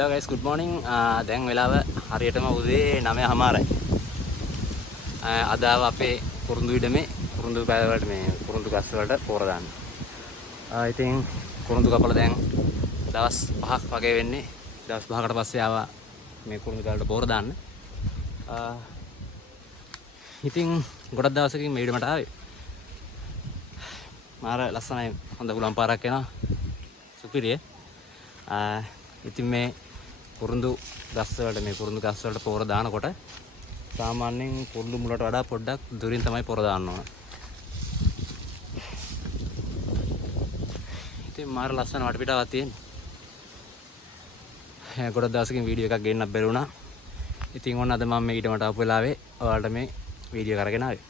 Hello guys, good morning. දැන් වෙලාව හරියටම උදේ 9:00යි. අද අපේ කුරුඳු ඉඩමේ කුරුඳු පැල වලට මේ කුරුඳු ගස් වලට පොර දාන්න. ඉතින් කුරුඳු කපලා දැන් දවස් 5ක් වගේ වෙන්නේ. දවස් 5කට පස්සේ ආවා මේ කුරුඳු ගලට පොර දාන්න. ඉතින් ගොඩක් දවසකින් මේ ඉඩමට ආවේ. මාර ලස්සනයි හොඳ ගුලම් පාරක් යනවා. සුපිරිය. ඉතින් මේ කුරුඳු ගස් වලට පොර දානකොට සාමාන්‍යයෙන් කුරුඳු මුලට වඩා පොඩ්ඩක් දුරින් තමයි පොර දාන්න ඕන. ඉතින් මාර ලස්සන වටපිටාවක් තියෙන්නේ. ගොඩක් දවසකින් වීඩියෝ එකක් ගෙන්නන්න බැරි වුණා. ඉතින් ඔන්න අද මම මේ ඊටමට ආපු වෙලාවේ ඔයාලට මේ වීඩියෝ කරගෙන ආවේ.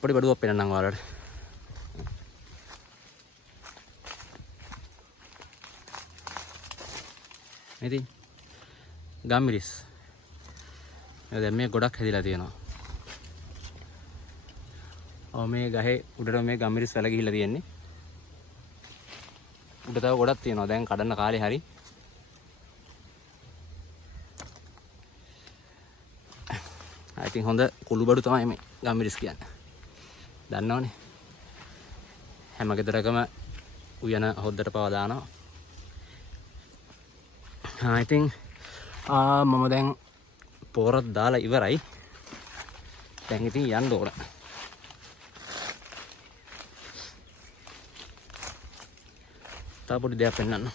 පොඩි බඩුවක් පෙන්නන්නම් ඔයාලට. ඉතින් ගම්මිරිස් දැන් මේ ගොඩක් හැදිලා තියෙනවා. මේ ගහේ උඩට මේ ගම්මිරිස් වැල ගිහිල්ලා තියෙන්නේ. උඩ තව ගොඩක් තියෙනවා. දැන් කඩන්න කාලේ හරි. ඉතින් හොඳ කුළු බඩු තමයි මේ ගම්මිරිස් කියන්නේ. දන්නවනේ. හැම ගෙදරකම උයන හොද්දට පවා දානවා. ඉතින් මම දැන් පොරක් දාලා ඉවරයි. දැන් ඉතින් යන්න ඕන. තව පොඩි දෙයක් පෙන්නන්න.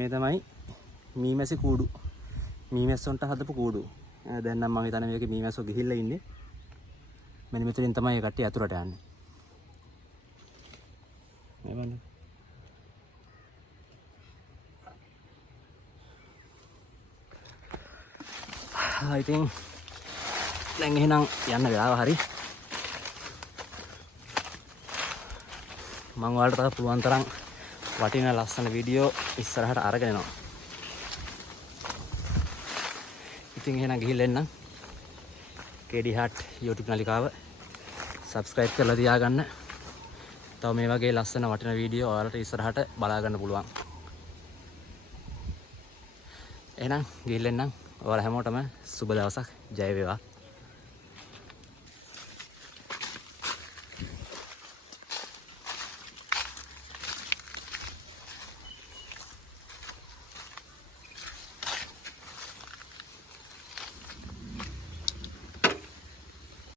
මේ තමයි මීමැසි කූඩු. මීමැස්සොන්ට හදපු කූඩු. දැන් නම් මම හිතන්නේ මේකේ මීමැස්සෝ ගිහිල්ලා ඉන්නේ. මෙන්න මෙතනින් තමයි ඒ කට්ටිය අතුරට යන්නේ. මේ බලන්න. ඉතින් දැන් එහෙනම් යන්න වෙලාව හරි. මම ඔයාලට තව පුළුවන් තරම් වටිනා ලස්සන වීඩියෝ ඉස්සරහට අරගෙන එනවා. ඉතින් එහෙනම් ගිහිල්ලා එන්නම්. KD Hart YouTube නාලිකාව subscribe කරලා තියාගන්න. තව මේ වගේ ලස්සන වටිනා වීඩියෝ ඔයාලට ඉස්සරහට බලා ගන්න පුළුවන්. එහෙනම් ගිහිල්ලා එන්නම්. ඔයාලා හැමෝටම සුබ දවසක්. ජය වේවා.